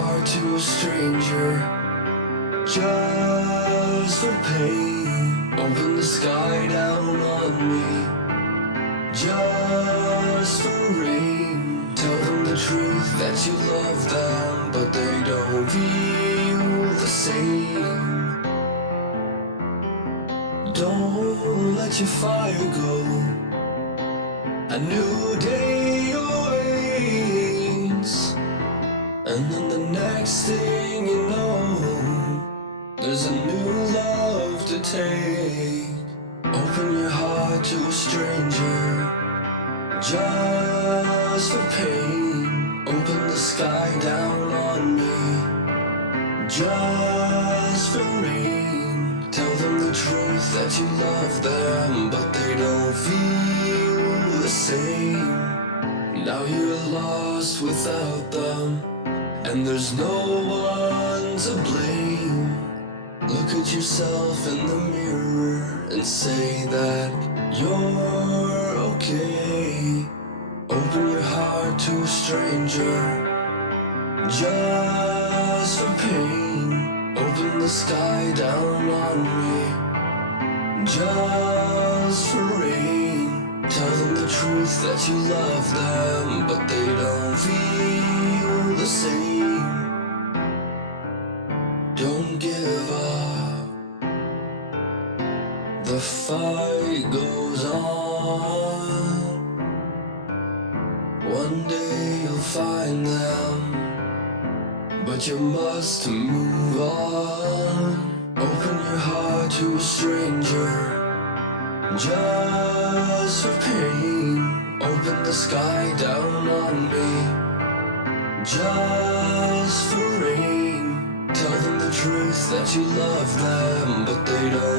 heart to a stranger just for pain. Open the sky down on me just for rain. Tell them the truth that you love them, but they don't feel the same. Don't let your fire go. A new day awaits, and then the next thing you know, there's a new love to take. Open your heart to a stranger just for pain. Open the sky down on me just for rain. Tell them the truth that you love them, but they don't feel the same. Now you're lost without them, and there's no one to blame. Look at yourself in the mirror and say that you're okay. Open your heart to a stranger just for pain. Open the sky down on me just for rain. Tell them the truth that you love them, but they don't feel the same. Don't give up, the fight goes on. One day you'll find them, but you must move on. Open your heart to a stranger just for pain. Open the sky down on me just for rain. Tell them the truth that you love them, but they don't